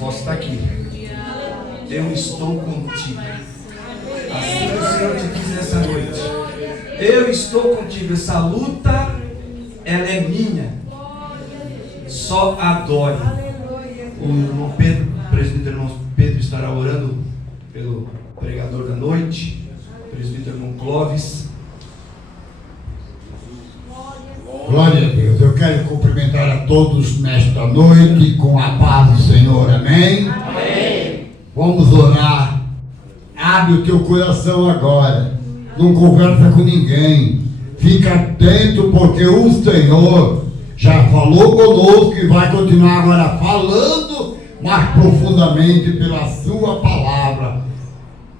resposta está aqui. Eu estou contigo. Assim que o Senhor te diz nessa noite. Eu estou contigo. Essa luta, ela é minha. Só adore. O irmão Pedro, o presbítero irmão Pedro, estará orando pelo pregador da noite. O presbítero irmão Clóvis. Glória a Deus. Eu quero cumprimentar a todos nesta noite com a paz do Senhor. Amém? Amém. Vamos orar. Abre o teu coração agora. Não conversa com ninguém. Fica atento, porque o Senhor já falou conosco e vai continuar agora falando mais profundamente pela sua palavra.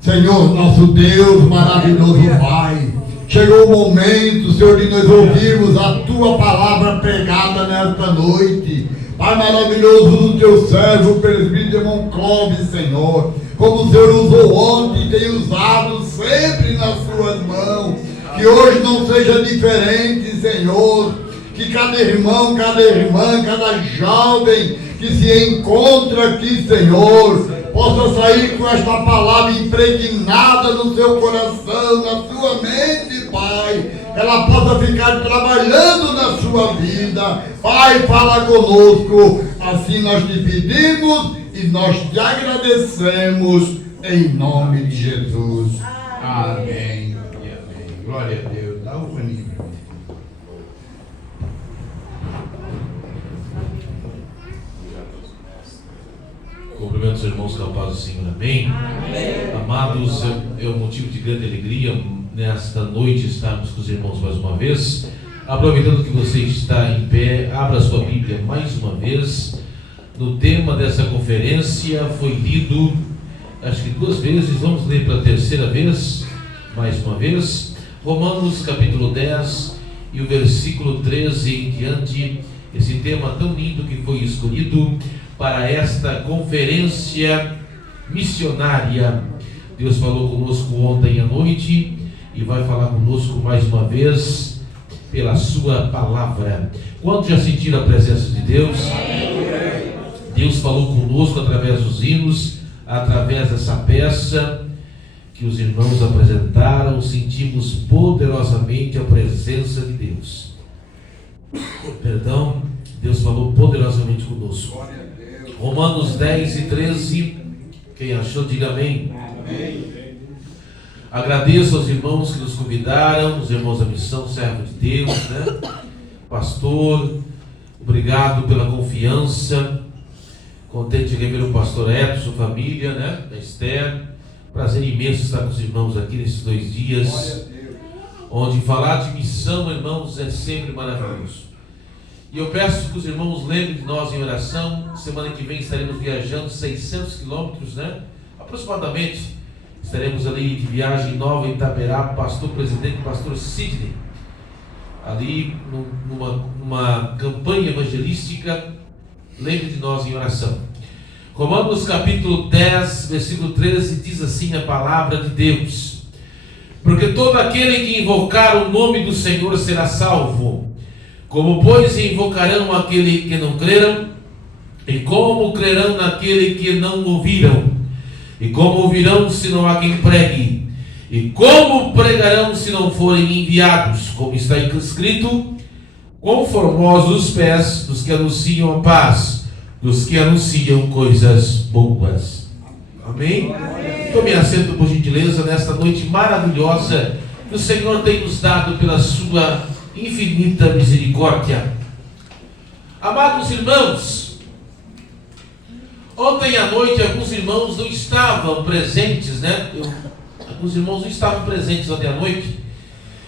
Senhor, nosso Deus, maravilhoso Pai, chegou o momento, Senhor, de nós ouvirmos a tua palavra pregada nesta noite. Pai maravilhoso do teu servo, o presbítero irmão Clóvis, Senhor, como o Senhor usou ontem e tem usado sempre nas suas mãos, que hoje não seja diferente, Senhor, que cada irmão, cada irmã, cada jovem que se encontra aqui, Senhor, possa sair com esta palavra impregnada no seu coração, na sua mente, Pai. Ela possa ficar trabalhando na sua vida. Pai, fala conosco. Assim nós te pedimos e nós te agradecemos em nome de Jesus. Amém. Amém. Glória a Deus. Dá o paninho. Cumprimento os irmãos com a paz do Senhor, amém? Amém. Amados, é um motivo de grande alegria nesta noite estarmos com os irmãos mais uma vez. Aproveitando que você está em pé, abra a sua Bíblia mais uma vez. No tema dessa conferência foi lido, acho que 2 vezes, vamos ler pela 3ª vez, mais uma vez, Romanos capítulo 10 e o versículo 13 em diante, esse tema tão lindo que foi escolhido para esta conferência missionária. Deus falou conosco ontem à noite e vai falar conosco mais uma vez pela sua palavra. Quantos já sentiram a presença de Deus? Deus falou conosco através dos hinos, através dessa peça que os irmãos apresentaram. Sentimos poderosamente a presença de Deus. Perdão, Deus falou poderosamente conosco. Romanos 10 e 13, quem achou, diga amém. Amém. Agradeço aos irmãos que nos convidaram, os irmãos da missão, servo de Deus, né? Pastor, obrigado pela confiança. Contente de rever o pastor Edson, sua família, né? Da Esther. Prazer imenso estar com os irmãos aqui nesses 2 dias, onde falar de missão, irmãos, é sempre maravilhoso. E eu peço que os irmãos lembrem de nós em oração. Semana que vem estaremos viajando 600 quilômetros, né? Aproximadamente. Estaremos ali de viagem nova em Itaberá, pastor presidente, pastor Sidney. Ali numa campanha evangelística. Lembre de nós em oração. Romanos capítulo 10, versículo 13, diz assim a palavra de Deus: porque todo aquele que invocar o nome do Senhor será salvo. Como, pois, invocarão aquele que não creram? E como crerão naquele que não ouviram? E como ouvirão se não há quem pregue? E como pregarão se não forem enviados? Como está escrito: quão formosos os pés dos que anunciam a paz, dos que anunciam coisas boas. Amém? Tome assento, por gentileza, nesta noite maravilhosa que o Senhor tem nos dado pela sua infinita misericórdia. Amados irmãos, ontem à noite alguns irmãos não estavam presentes, né? Alguns irmãos não estavam presentes ontem à noite.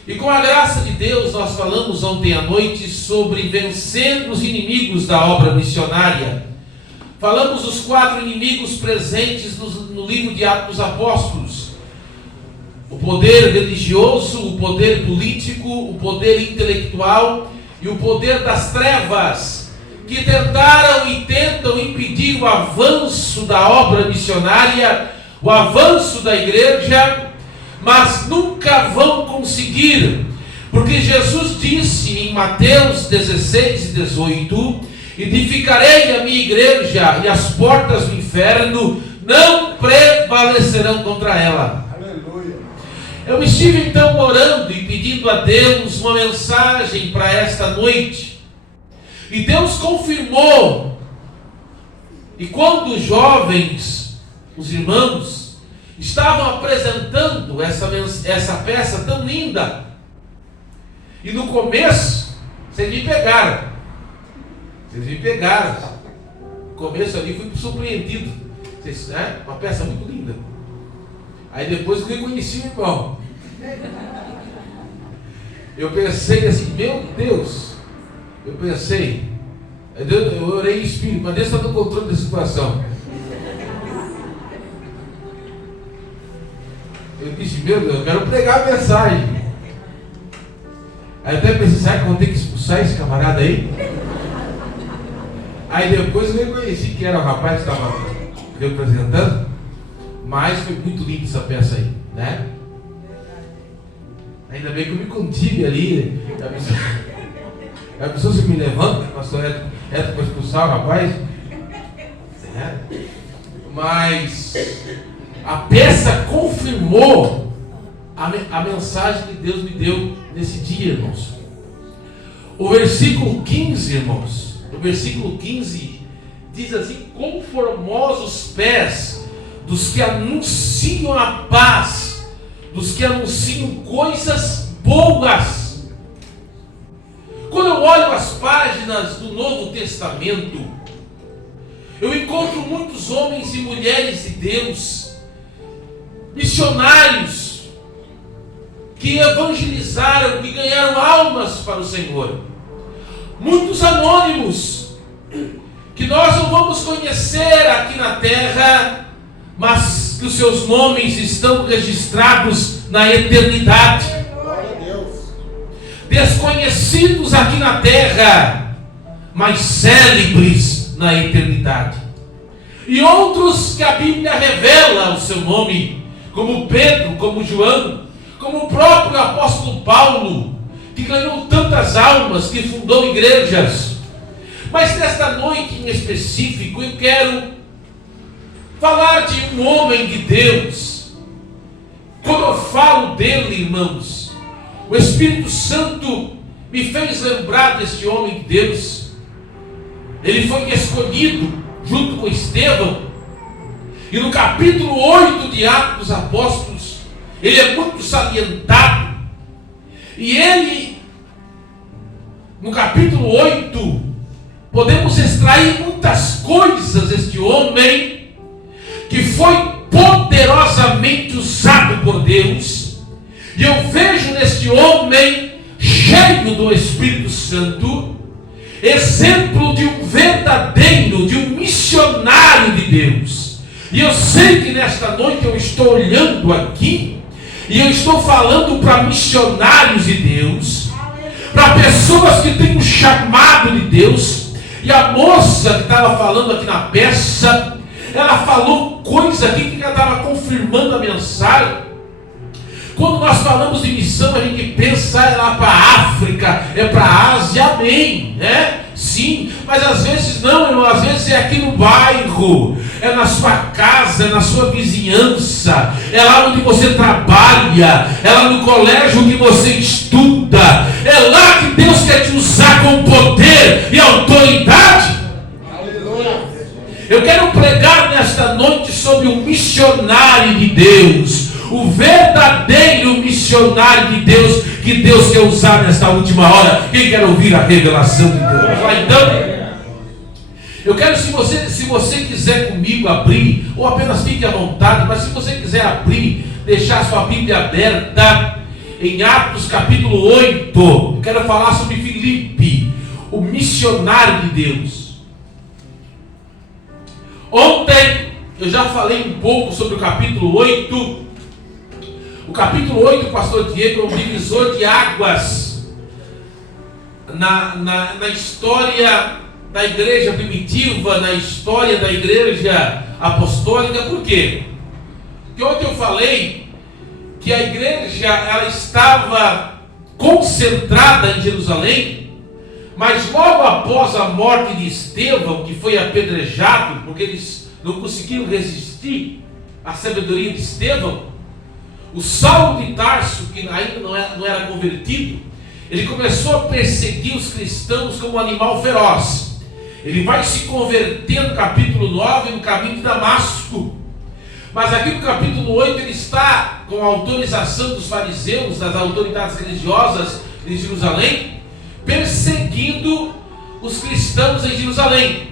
E com a graça de Deus nós falamos ontem à noite sobre vencendo os inimigos da obra missionária. Falamos os 4 inimigos presentes no livro de Atos dos Apóstolos: o poder religioso, o poder político, o poder intelectual e o poder das trevas, que tentaram e tentam impedir o avanço da obra missionária, o avanço da igreja, mas nunca vão conseguir, porque Jesus disse em Mateus 16 e 18 Edificarei a minha igreja, e as portas do inferno não prevalecerão contra ela. Aleluia. Eu estive então orando e pedindo a Deus uma mensagem para esta noite. E Deus confirmou. E quando os jovens, os irmãos, estavam apresentando essa peça tão linda, e no começo, vocês me pegaram. No começo ali fui surpreendido. Uma peça muito linda. Aí depois eu reconheci o irmão. Eu pensei assim, meu Deus. Eu orei em espírito, mas Deus está no controle da situação. Eu disse, meu Deus, eu quero pregar a mensagem. Aí eu até pensei, será que eu vou ter que expulsar esse camarada aí? Aí depois eu reconheci que era o rapaz que estava representando. Mas foi muito linda essa peça aí, né? Ainda bem que eu me contive ali. A pessoa se me levanta, pastor Edson, para expulsar o rapaz. Mas a peça confirmou a mensagem que Deus me deu nesse dia, irmãos. O versículo 15, irmãos, o versículo 15 diz assim: quão formosos pés dos que anunciam a paz, dos que anunciam coisas boas. Quando eu olho as páginas do Novo Testamento, eu encontro muitos homens e mulheres de Deus, missionários, que evangelizaram, que ganharam almas para o Senhor. Muitos anônimos, que nós não vamos conhecer aqui na terra, mas que os seus nomes estão registrados na eternidade. Glória a Deus. Desconhecidos aqui na terra, mas célebres na eternidade. E outros que a Bíblia revela o seu nome, como Pedro, como João, como o próprio apóstolo Paulo, que ganhou tantas almas, que fundou igrejas. Mas nesta noite em específico, eu quero falar de um homem de Deus. Quando eu falo dele, irmãos, o Espírito Santo me fez lembrar deste homem de Deus. Ele foi escolhido junto com Estevão, e no capítulo 8 de Atos dos Apóstolos, ele é muito salientado. E ele, no capítulo 8, podemos extrair muitas coisas deste homem, que foi poderosamente usado por Deus. E eu vejo neste homem, cheio do Espírito Santo, exemplo de um verdadeiro, de um missionário de Deus. E eu sei que nesta noite eu estou olhando aqui, e eu estou falando para missionários de Deus, para pessoas que têm um chamado de Deus. E a moça que estava falando aqui na peça, ela falou coisa aqui que ela estava confirmando a mensagem. Quando nós falamos de missão, a gente pensa é lá para a África, é para a Ásia, amém, né? Sim, mas às vezes não, irmão, às vezes é aqui no bairro, é na sua casa, é na sua vizinhança, é lá onde você trabalha, é lá no colégio que você estuda, é lá que Deus quer te usar com poder e autoridade. Aleluia. Eu quero pregar nesta noite sobre um missionário de Deus, o verdadeiro missionário de Deus, que Deus quer usar nesta última hora. Quem quer ouvir a revelação de Deus? Vamos lá então. Eu quero, se você quiser comigo abrir, ou apenas fique à vontade, mas se você quiser abrir, deixar sua Bíblia aberta em Atos capítulo 8, eu quero falar sobre Filipe, o missionário de Deus. Ontem eu já falei um pouco sobre o capítulo 8. O capítulo 8, o pastor Diego, é um divisor de águas na história da igreja primitiva, na história da igreja apostólica. Por quê? Porque ontem eu falei que a igreja ela estava concentrada em Jerusalém, Mas logo após a morte de Estevão, que foi apedrejado, porque eles não conseguiram resistir à sabedoria de Estevão, o Saulo de Tarso, que ainda não era convertido, ele começou a perseguir os cristãos como um animal feroz. Ele vai se converter no capítulo 9, no caminho de Damasco. Mas aqui no capítulo 8 ele está com a autorização dos fariseus, das autoridades religiosas de Jerusalém, perseguindo os cristãos em Jerusalém.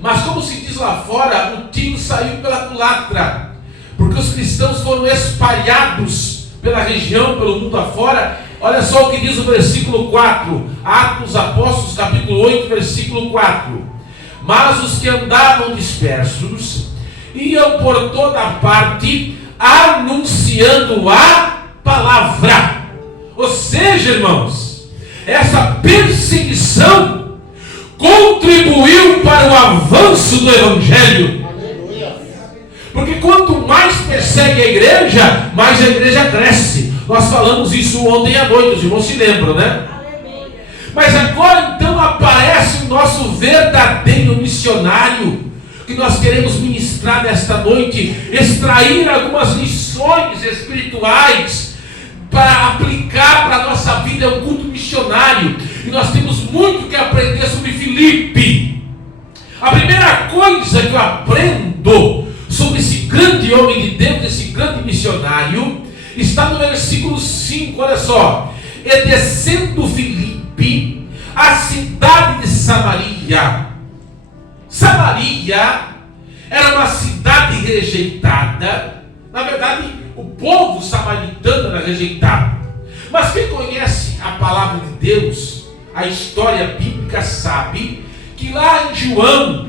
Mas como se diz lá fora, o tiro saiu pela culatra, porque os cristãos foram espalhados pela região, pelo mundo afora. Olha só o que diz o versículo 4, Atos dos Apóstolos, capítulo 8, versículo 4. Mas os que andavam dispersos iam por toda parte anunciando a palavra. Ou seja, irmãos, essa perseguição contribuiu para o avanço do Evangelho. Porque quanto mais persegue a igreja, mais a igreja cresce. Nós falamos isso ontem à noite, os irmãos se lembram, né? Mas agora então aparece o nosso verdadeiro missionário, que nós queremos ministrar nesta noite, extrair algumas lições espirituais para aplicar para a nossa vida. É um culto missionário, e nós temos muito que aprender sobre Filipe. A primeira coisa que eu aprendo sobre esse grande homem de Deus, esse grande missionário, está no versículo 5, olha só. E descendo Filipe à cidade de Samaria. Samaria era uma cidade rejeitada. Na verdade, o povo samaritano era rejeitado. Mas quem conhece a palavra de Deus, a história bíblica, sabe que lá em João,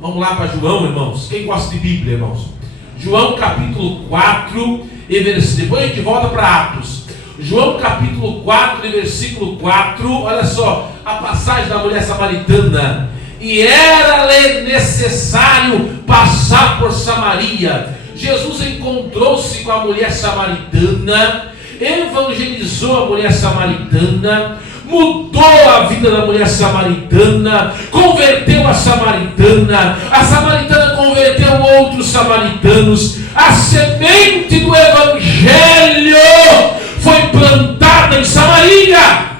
vamos lá para João, irmãos. Quem gosta de Bíblia, irmãos? João capítulo 4, depois a gente volta para Atos. João capítulo 4, versículo 4, olha só, a passagem da mulher samaritana. E era-lhe necessário passar por Samaria. Jesus encontrou-se com a mulher samaritana, evangelizou a mulher samaritana, mudou a vida da mulher samaritana, converteu a samaritana converteu outros samaritanos. A semente do Evangelho foi plantada em Samaria.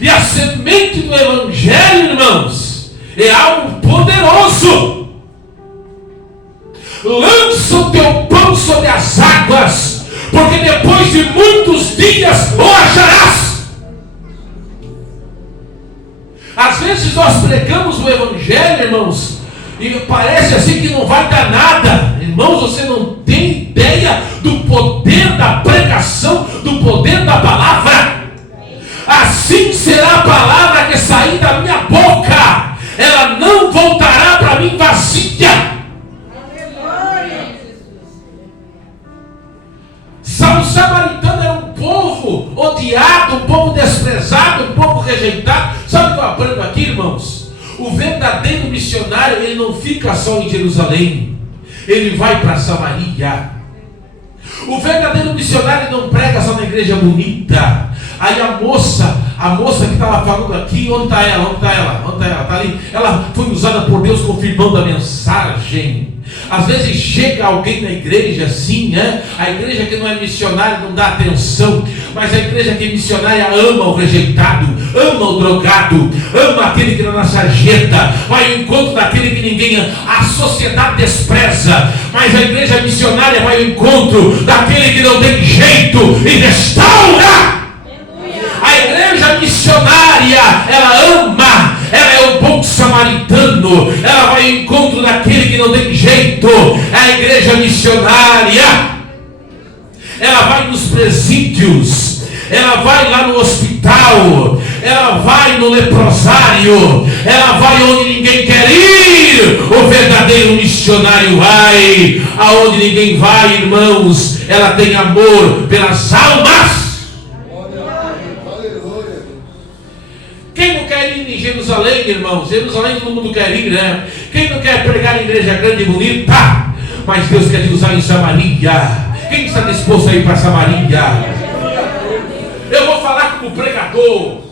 E a semente do Evangelho, irmãos, é algo poderoso. Lança o teu pão sobre as águas, porque depois de muitos dias o acharás. Às vezes nós pregamos o Evangelho, irmãos, e parece assim que não vai dar nada. Irmãos, você não tem ideia do poder da pregação, do poder da palavra. Assim será a palavra que sair da minha boca, ela não voltará para mim vazia. O samaritano era um povo odiado, um povo desprezado, um povo rejeitado. Sabe o que eu aprendo aqui, irmãos? O verdadeiro missionário, ele não fica só em Jerusalém, ele vai para Samaria. O verdadeiro missionário não prega só na igreja bonita. Aí a moça que estava falando aqui, onde está ela? Está ali. Ela foi usada por Deus confirmando a mensagem. Às vezes chega alguém na igreja assim, né? A igreja que não é missionária não dá atenção, mas a igreja que é missionária ama o rejeitado, ama o drogado, ama aquele que está na sarjeta, vai ao encontro daquele que ninguém, a sociedade despreza, mas a igreja missionária vai ao encontro daquele que não tem jeito e restaura. A igreja missionária, ela ama, ela é o bom samaritano, ela vai ao encontro daquele que não tem jeito. A igreja missionária, ela vai nos presídios, ela vai lá no hospital, ela vai no leprosário, ela vai onde ninguém quer ir. O verdadeiro missionário vai aonde ninguém vai, irmãos. Ela tem amor pelas almas. Quem não quer ir em Jerusalém, irmãos? Jerusalém todo mundo quer ir, né? Quem não quer pregar em igreja grande e bonita? Mas Deus quer te usar em Samaria. Quem está disposto a ir para Samaria? como pregador.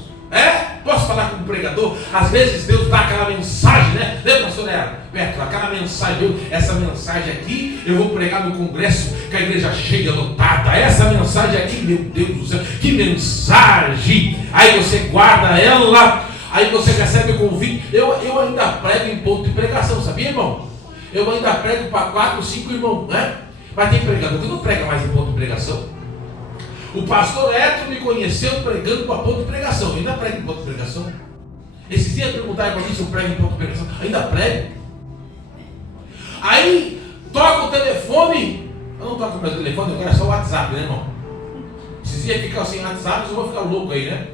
Posso falar como pregador? Às vezes Deus dá aquela mensagem, né? Lembra, pastor Beto? Aquela mensagem, essa mensagem aqui, eu vou pregar no congresso com a igreja cheia, lotada. Essa mensagem aqui, meu Deus do céu, que mensagem! Aí você guarda ela, aí você recebe o convite. Eu ainda prego em ponto de pregação, sabia, irmão? Eu ainda prego para 4, 5 irmãos, né? Mas tem pregador que não prega mais em ponto de pregação. O pastor Héctor me conheceu pregando para ponto de pregação. Eu ainda prego em ponto de pregação. Esses dias perguntaram para mim se eu prego em ponto de pregação. Ainda prego. Aí toca o telefone. Eu não toco o meu telefone, eu quero só o WhatsApp, né, irmão? Esses dias ficar sem WhatsApp, eu vou ficar louco aí, né?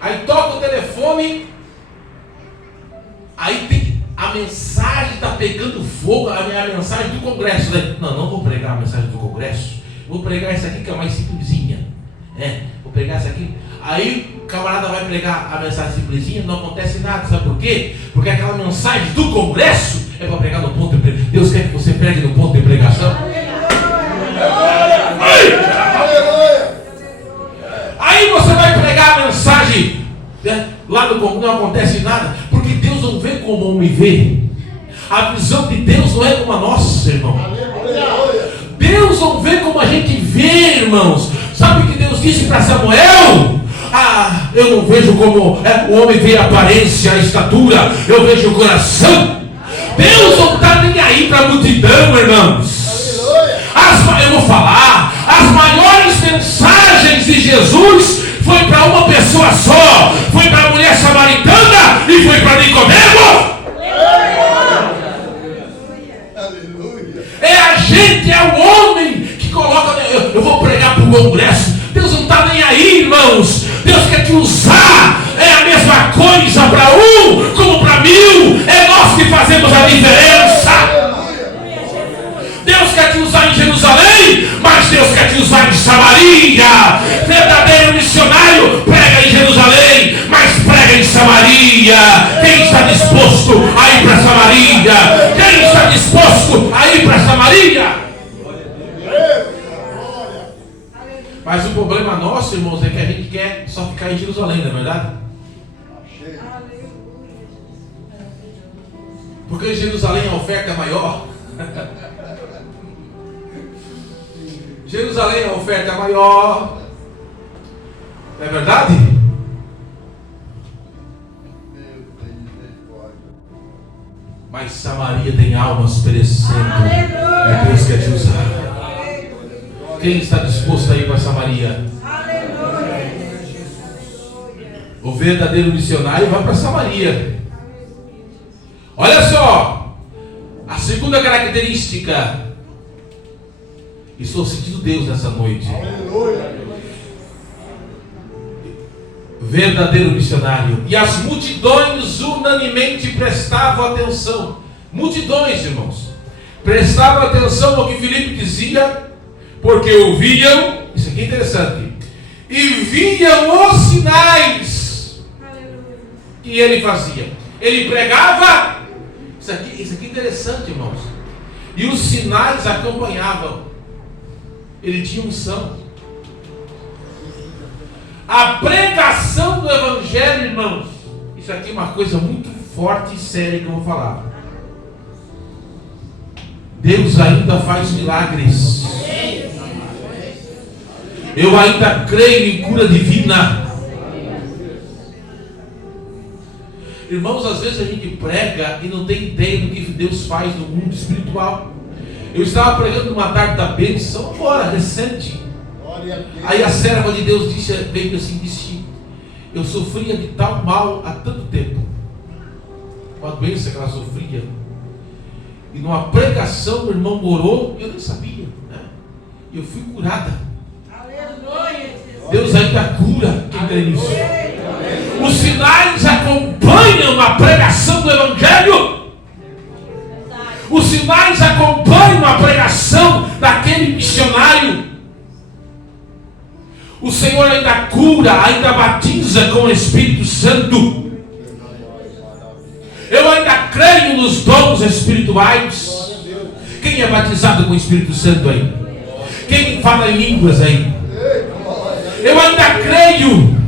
Aí toca o telefone. Aí tem a mensagem, está pegando fogo, a mensagem do congresso, né? Não vou pregar a mensagem do congresso. Vou pregar essa aqui que é mais simplesinha. Vou pregar essa aqui. Aí o camarada vai pregar a mensagem simplesinha, não acontece nada. Sabe por quê? Porque aquela mensagem do congresso é para pregar no ponto de pregação. Deus quer que você pregue no ponto de pregação. Aí você vai pregar a mensagem, né? Lá no congresso não acontece nada. Porque Deus não vê como o homem vê. A visão de Deus não é como a nossa, irmão. Deus não vê como a gente vê, irmãos. Sabe o que Deus disse para Samuel? Eu não vejo como o homem vê a aparência, a estatura, eu vejo o coração. Deus não está nem aí para a multidão, irmãos. Eu vou falar, as maiores mensagens de Jesus foi para uma pessoa só, foi para a mulher samaritana e foi para Nicodemo. É o homem que coloca, eu vou pregar para o congresso. Deus não está nem aí, irmãos. Deus quer te usar. É a mesma coisa para um como para 1000. É nós que fazemos a diferença. Deus quer te usar em Jerusalém, mas Deus quer te usar em Samaria. Verdadeiro missionário prega em Jerusalém, mas prega em Samaria. Quem está disposto a ir para Samaria? Quem está disposto a ir para Samaria? Mas o problema nosso, irmãos, é que a gente quer só ficar em Jerusalém, não é verdade? Porque em Jerusalém a oferta é maior. Jerusalém a oferta é maior. Não é verdade? Mas Samaria tem almas perecendo. E Deus quer te usar. Quem está disposto a ir para Samaria? O verdadeiro missionário vai para Samaria. Olha só, a segunda característica. Estou sentindo Deus nessa noite. Verdadeiro missionário. E as multidões unanimemente prestavam atenção. Multidões, irmãos, prestavam atenção ao que Filipe dizia, porque ouviam, isso aqui é interessante, e viam os sinais que ele fazia. Ele pregava, isso aqui é interessante, irmãos, e os sinais acompanhavam. Ele tinha unção. A pregação do evangelho, irmãos, isso aqui é uma coisa muito forte e séria que eu vou falar. Deus ainda faz milagres. Eu ainda creio em cura divina. Irmãos, às vezes a gente prega e não tem ideia do que Deus faz no mundo espiritual. Eu estava pregando numa tarde da bênção, agora, recente. Aí a serva de Deus veio assim, disse: eu sofria de tal mal há tanto tempo, uma doença que ela sofria, e numa pregação o irmão orou, eu nem sabia, né? E eu fui curada. Deus ainda cura quem crê nisso. Os sinais acompanham a pregação do evangelho. Os sinais acompanham a pregação daquele missionário. O Senhor ainda cura, ainda batiza com o Espírito Santo. Eu ainda creio nos dons espirituais. Quem é batizado com o Espírito Santo aí? Quem fala em línguas aí? Eu ainda creio.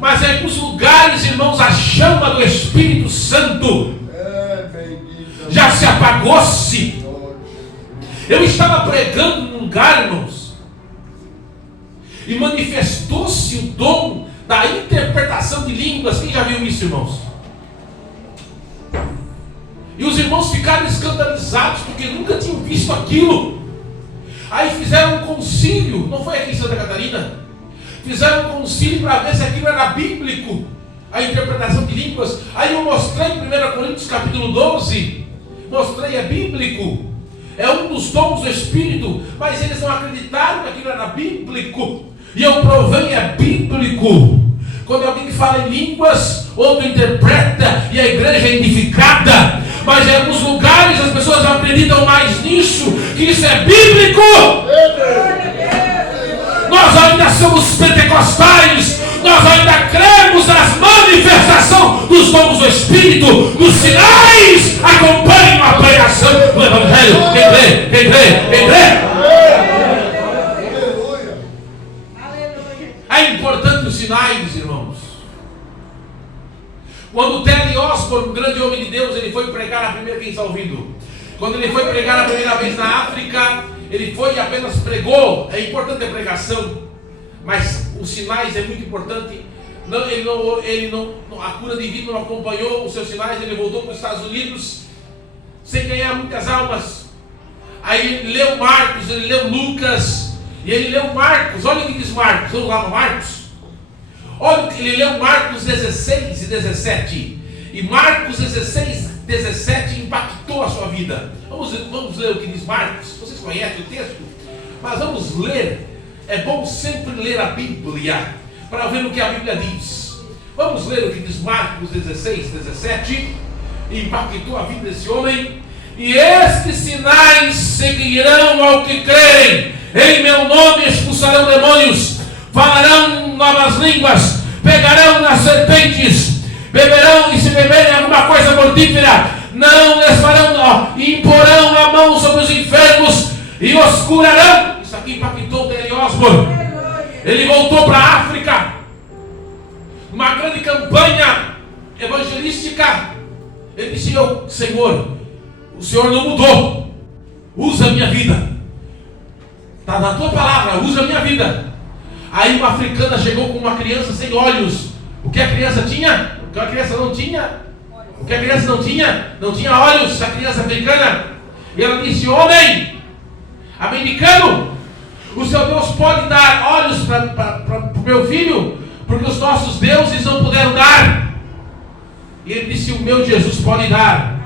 Mas em alguns lugares, irmãos, a chama do Espírito Santo já se apagou-se. Eu estava pregando num lugar, irmãos, e manifestou-se o dom da interpretação de línguas. Quem já viu isso, irmãos? E os irmãos ficaram escandalizados porque nunca tinham visto aquilo. Aí fizeram um concílio, não foi aqui em Santa Catarina? Fizeram um concílio para ver se aquilo era bíblico, a interpretação de línguas. Aí eu mostrei em 1 Coríntios capítulo 12, mostrei, é bíblico, é um dos dons do Espírito, mas eles não acreditaram que aquilo era bíblico. E eu provei, é bíblico. Quando alguém fala em línguas, outro interpreta e a igreja é edificada. Mas em alguns lugares as pessoas não acreditam mais nisso, que isso é bíblico. Nós ainda somos pentecostais, nós ainda cremos nas manifestações dos dons do Espírito, dos sinais acompanham a pregação do Evangelho. Quem crê? Quem crê? Quem crê? É importante os sinais, irmãos. Quando Terry Osborne, um grande homem de Deus, ele foi pregar a primeira, quem está ouvindo? Quando ele foi pregar a primeira vez na África, ele foi e apenas pregou. É importante a pregação, mas os sinais é muito importante. A cura divina não acompanhou os seus sinais. Ele voltou para os Estados Unidos sem ganhar muitas almas. Aí ele leu Marcos, ele leu Lucas, e ele leu Marcos. Olha o que diz Marcos. Vamos lá no Marcos. Olha o que ele leu, Marcos 16 e 17. E Marcos 16, 17 impactou a sua vida. Vamos ler o que diz Marcos. Vocês conhecem o texto? Mas vamos ler. É bom sempre ler a Bíblia para ver o que a Bíblia diz. Vamos ler o que diz Marcos 16, 17. Impactou a vida desse homem. E estes sinais seguirão ao que crerem. Em meu nome expulsarão demônios, falarão novas línguas, pegarão nas serpentes, beberão, e se beberem alguma coisa mortífera, não lhes farão, imporão a mão sobre os enfermos e os curarão. Isso aqui impactou o Terry Osborne. Ele voltou para a África, uma grande campanha evangelística. Ele disse: Senhor, o Senhor não mudou, usa a minha vida, está na tua palavra, usa a minha vida. Aí uma africana chegou com uma criança sem olhos. O que a criança tinha? O que a criança não tinha? O que a criança não tinha? Não tinha olhos, a criança africana. E ela disse: homem americano, o seu Deus pode dar olhos para o meu filho, porque os nossos deuses não puderam dar. E ele disse: o meu Jesus pode dar.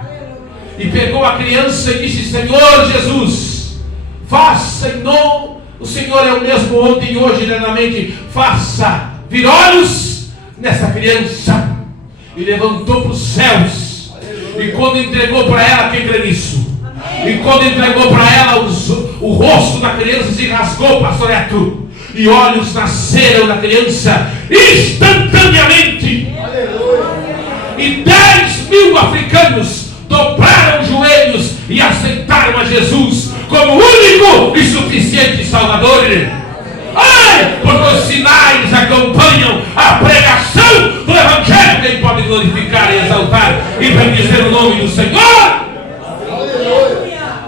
E pegou a criança e disse: Senhor Jesus, faça em nome, o Senhor é o mesmo ontem e hoje eternamente, faça vir olhos nessa criança. E levantou para os céus. E quando entregou para ela, quem crê nisso? E quando entregou para ela, o rosto da criança se rasgou, pastor Neto, e olhos nasceram na criança instantaneamente. E 10.000 africanos dobraram os joelhos e aceitaram a Jesus como único e suficiente Salvador. Ai, porque os sinais acompanham a pregação do Evangelho. Quem pode glorificar e exaltar e bendizer o nome do Senhor?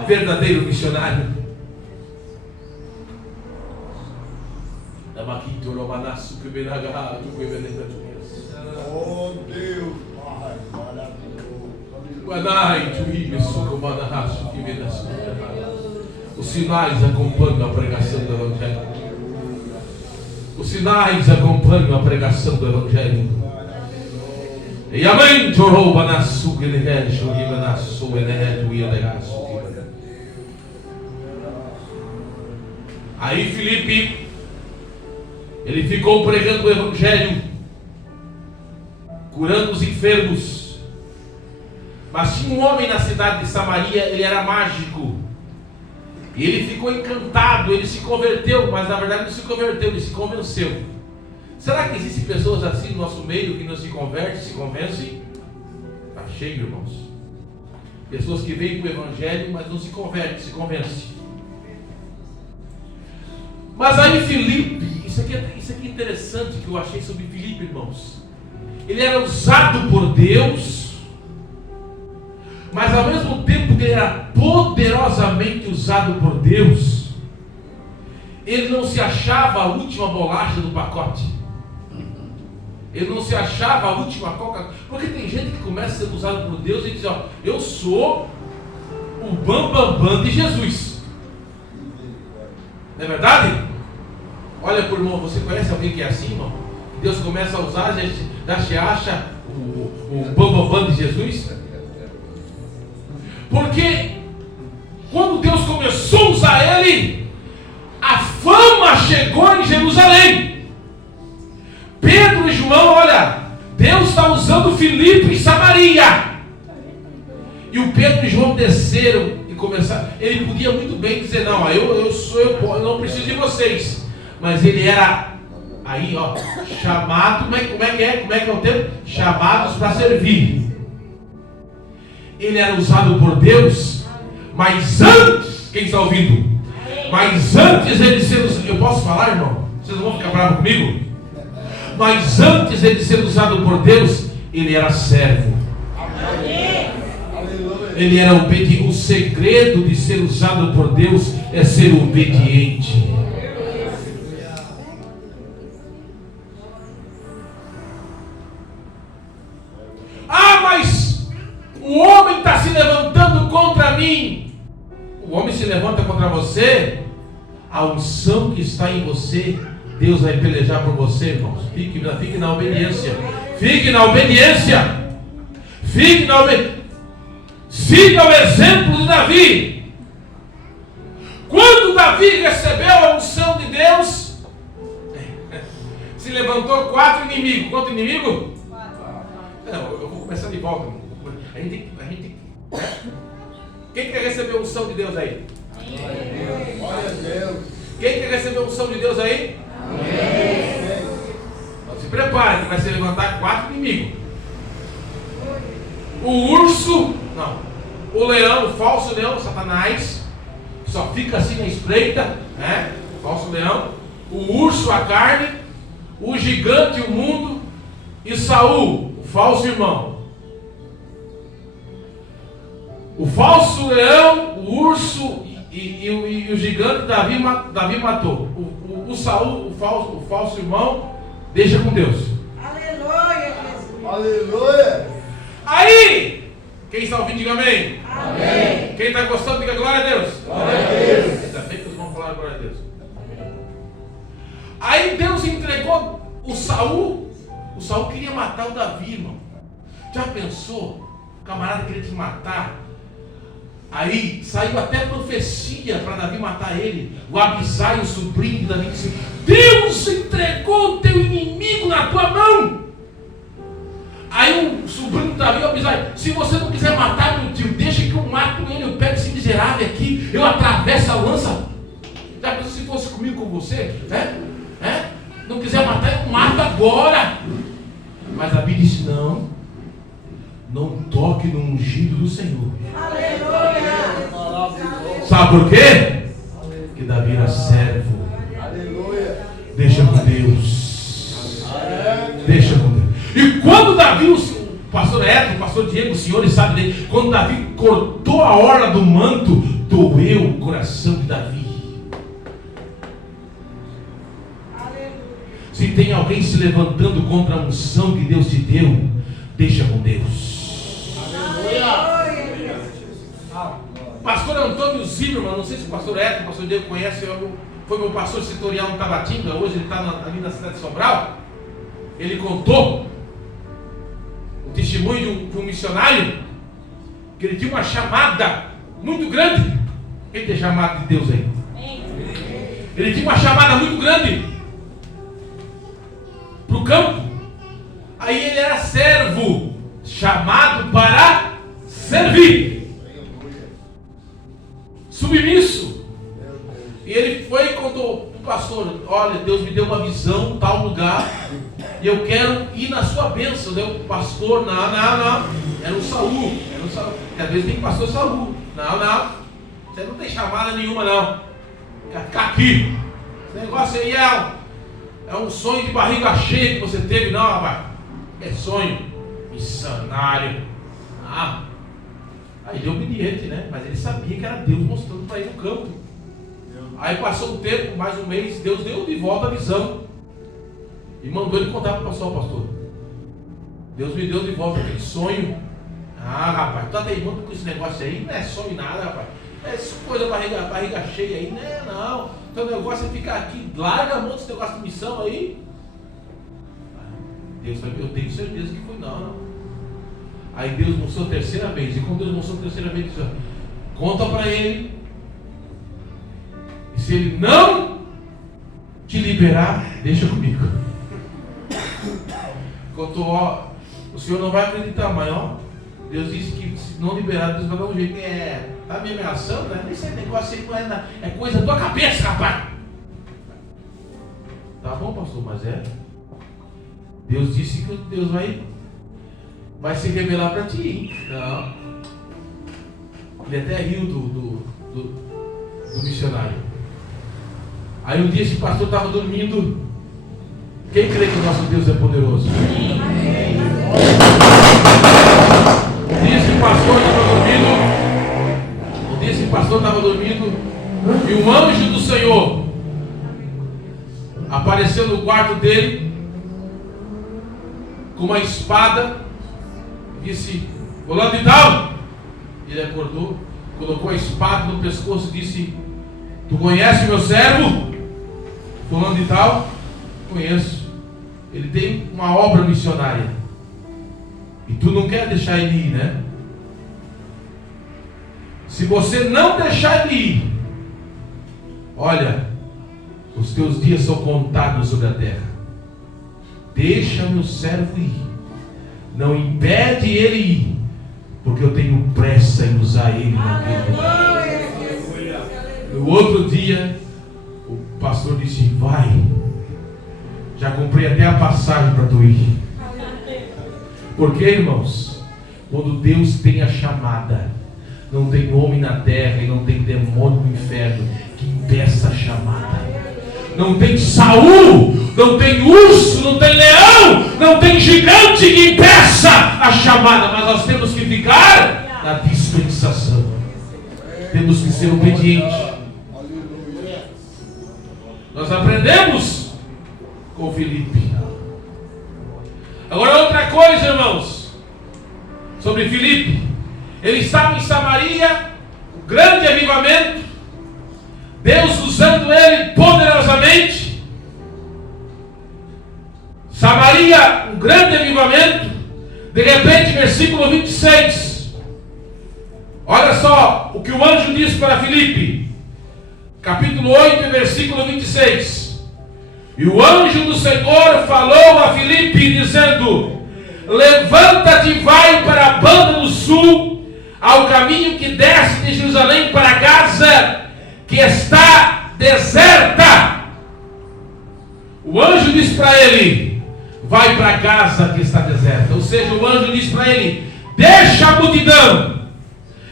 Verdadeiro missionário. Oh Deus, Pai, os sinais acompanham a pregação do Evangelho. Os sinais acompanham a pregação do Evangelho. E amém. Aí Filipe, ele ficou pregando o Evangelho, curando os enfermos. Mas tinha um homem na cidade de Samaria, ele era mágico. E ele ficou encantado, ele se converteu, mas na verdade não se converteu, ele se convenceu. Será que existem pessoas assim no nosso meio que não se convertem, se convencem? Está cheio, irmãos. Pessoas que veem para o Evangelho, mas não se convertem, se convencem. Mas aí Filipe, isso aqui é interessante que eu achei sobre Filipe, irmãos. Ele era usado por Deus, mas ao mesmo tempo que ele era poderosamente usado por Deus, ele não se achava a última bolacha do pacote. Ele não se achava a última coca. Porque tem gente que começa a ser usado por Deus e diz, ó, eu sou o bambambam de Jesus. Não é verdade? Olha por irmão, você conhece alguém que é assim, irmão? Deus começa a usar, já se acha o bambambam de Jesus? Porque quando Deus começou a usar ele, a fama chegou em Jerusalém. Pedro e João, olha, Deus está usando Filipe em Samaria. E o Pedro e João desceram e começaram. Ele podia muito bem dizer, não, eu não preciso de vocês. Mas ele era aí, ó, chamado, como é que é o termo? Chamados para servir. Ele era usado por Deus, mas antes, quem está ouvindo? Mas antes ele ser usado, eu posso falar, irmão? Vocês não vão ficar bravos comigo? Mas antes ele ser usado por Deus, ele era servo. Ele era obediente. O segredo de ser usado por Deus é ser obediente. Ah, mas o homem está se levantando contra mim. O homem se levanta contra você. A unção que está em você, Deus vai pelejar por você, irmãos. Fique na obediência. Fique na obediência. Fique na obediência. Siga o exemplo de Davi. Quando Davi recebeu a unção de Deus, se levantou 4 inimigos. Quanto inimigo? 4. Não, eu vou começar de volta. A gente Quem quer receber a unção de Deus aí? Glória a Deus. Quem quer receber a unção de Deus aí? Então se prepare que vai se levantar 4 inimigos. O urso, não, o leão, o falso leão, Satanás, que só fica assim na espreita, né? O falso leão, o urso, a carne, o gigante, o mundo, e Saul, o falso irmão. O falso leão, o urso e o gigante Davi matou. O Saul, o falso irmão, deixa com Deus. Aleluia, Jesus. Aleluia. Aí, quem está ouvindo, diga amém. Amém. Quem está gostando, diga glória a Deus. Glória a Deus. Ainda bem que os vão falar glória a Deus. Aí Deus entregou o Saul. O Saul queria matar o Davi, irmão. Já pensou? O camarada queria te matar. Aí saiu até profecia para Davi matar ele. O Abisai, o sobrinho de Davi, disse: Deus entregou o teu inimigo na tua mão. Aí o sobrinho de Davi, o Abisai: se você não quiser matar meu tio, deixa que eu mato ele. Eu pego esse miserável aqui, eu atravesso a lança. Já pensou se fosse comigo, com você? Não quiser matar, eu mato agora. Mas Davi disse: não toque no ungido do Senhor. Aleluia. Sabe por quê? Porque Davi era servo. Aleluia. Deixa com Deus. Deixa com Deus. E quando Davi, o pastor Edson, o pastor Diego, os senhores sabem dele, quando Davi cortou a orla do manto, doeu o coração de Davi. Se tem alguém se levantando contra a unção que Deus te deu, deixa com Deus. Pastor Antônio Zimmermann, não sei se o pastor Edson, o pastor Diego conhece, foi meu pastor setorial no Tabatinga, hoje ele está ali na cidade de Sobral. Ele contou o testemunho de um missionário, que ele tinha uma chamada muito grande. Quem tem chamada de Deus aí? Ele tinha uma chamada muito grande para o campo. Aí ele era servo, chamado para servir, submisso. E ele foi e contou para o pastor: olha, Deus me deu uma visão, tal lugar, e eu quero ir na sua bênção. O pastor: não, era o Saul. Porque às vezes tem pastor Saul. Não, você não tem chamada nenhuma, não. Quer ficar aqui. negócio aí é um sonho de barriga cheia que você teve. Não, rapaz. É sonho missionário. Aí ele é obediente, né? Mas ele sabia que era Deus mostrando para ele no campo. Aí passou um tempo, mais um mês, Deus deu de volta a visão e mandou ele contar para o pastor. Deus me deu de volta aquele sonho. Rapaz, tá teimando com esse negócio aí? Não é sonho nada, rapaz. É coisa barriga cheia aí, né? Não. Teu negócio é ficar aqui, larga a mão desse negócio de missão aí. Deus, eu tenho certeza que foi não. Aí Deus mostrou a terceira vez. E quando Deus mostrou a terceira vez, ele disse: conta para ele. E se ele não te liberar, deixa comigo. Contou, o senhor não vai acreditar, mas Deus disse que se não liberar, Deus vai dar um jeito. Tá me ameaçando, né? Esse negócio aí não é coisa da tua cabeça, rapaz. Tá bom, pastor, mas Deus disse que Deus vai se revelar para ti, hein? Não. Ele até riu do missionário. Aí um dia esse pastor estava dormindo. Quem crê que o nosso Deus é poderoso? Um dia esse pastor estava dormindo e um anjo do Senhor apareceu no quarto dele com uma espada, disse: fulano de tal. Ele acordou, colocou a espada no pescoço e disse: tu conhece meu servo fulano de tal? Conheço. Ele tem uma obra missionária e tu não quer deixar ele ir, né? Se você não deixar ele ir, olha, os teus dias são contados sobre a terra. Deixa meu servo ir, não impede ele ir, porque eu tenho pressa em usar ele naquele lugar. No outro dia, o pastor disse: vai, já comprei até a passagem para tu ir. Porque, irmãos, quando Deus tem a chamada, não tem homem na terra e não tem demônio no inferno que impeça a chamada. Não tem Saul, não tem urso, não tem leão, não tem gigante que impeça a chamada. Mas nós temos que ficar na dispensação. Temos que ser obedientes. Nós aprendemos com Filipe. Agora outra coisa, irmãos, sobre Filipe. Ele estava em Samaria, um grande avivamento, Deus usando ele poderosamente. Samaria, um grande avivamento. De repente, versículo 26, olha só o que o anjo disse para Filipe, capítulo 8, versículo 26. E o anjo do Senhor falou a Filipe, dizendo: levanta-te e vai para a banda do sul, ao caminho que desce de Jerusalém para Gaza, que está deserta. O anjo disse para ele: vai para Gaza que está deserta. Ou seja, o anjo disse para ele: deixa a multidão.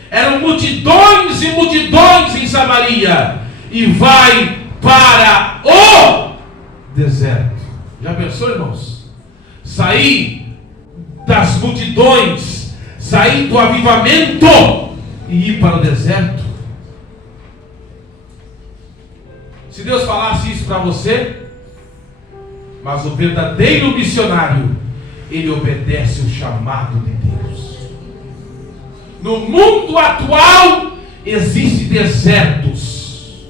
Eram multidões e multidões em Samaria, e vai para o deserto. Já pensou, irmãos? Sair das multidões, sair do avivamento e ir para o deserto. Se Deus falasse isso para você, mas o verdadeiro missionário, ele obedece o chamado de Deus. No mundo atual existem desertos.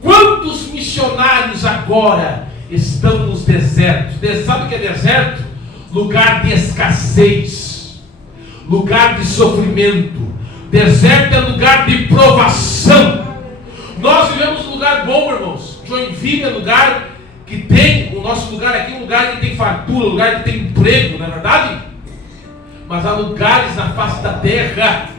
Quantos missionários agora estão nos desertos? Sabe o que é deserto? Lugar de escassez, lugar de sofrimento. Deserto é lugar de provação. Nós vivemos num lugar bom, irmãos. Joinville é lugar que tem, o nosso lugar aqui é um lugar que tem fartura, um lugar que tem emprego, não é verdade? Mas há lugares na face da terra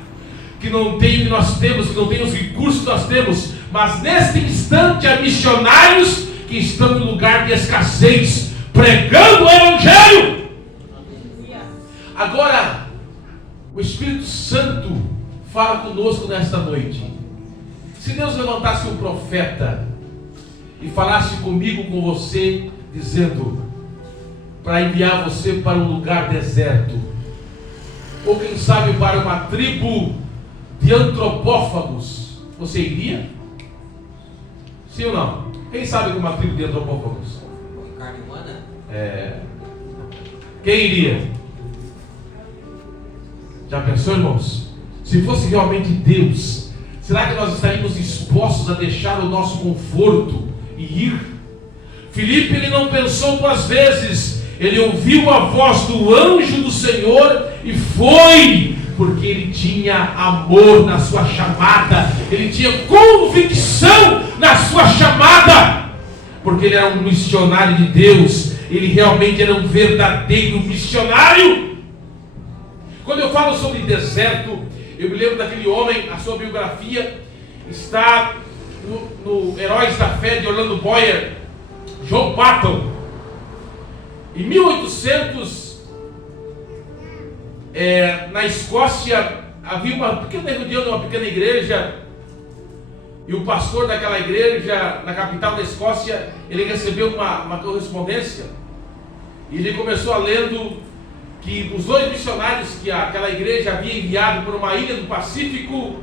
que não tem o que nós temos, que não tem os recursos que nós temos. Mas neste instante há missionários que estão em lugar de escassez, pregando o Evangelho. Agora, o Espírito Santo fala conosco nesta noite. Se Deus levantasse um profeta e falasse comigo, com você, dizendo para enviar você para um lugar deserto, ou quem sabe para uma tribo de antropófagos, você iria? Sim ou não? Quem sabe que uma tribo de antropófagos? Com carne humana? Quem iria? Já pensou, irmãos? Se fosse realmente Deus, será que nós estaríamos dispostos a deixar o nosso conforto e ir? Filipe, ele não pensou duas vezes. Ele ouviu a voz do anjo do Senhor e foi, porque ele tinha amor na sua chamada, ele tinha convicção na sua chamada, porque ele era um missionário de Deus, ele realmente era um verdadeiro missionário. Quando eu falo sobre deserto, eu me lembro daquele homem, a sua biografia está no Heróis da Fé de Orlando Boyer, John Patton. Em 1800, na Escócia, havia uma pequena reunião de uma pequena igreja, e o pastor daquela igreja, na capital da Escócia, ele recebeu uma correspondência, e ele começou a lendo que os 2 missionários que aquela igreja havia enviado por uma ilha do Pacífico,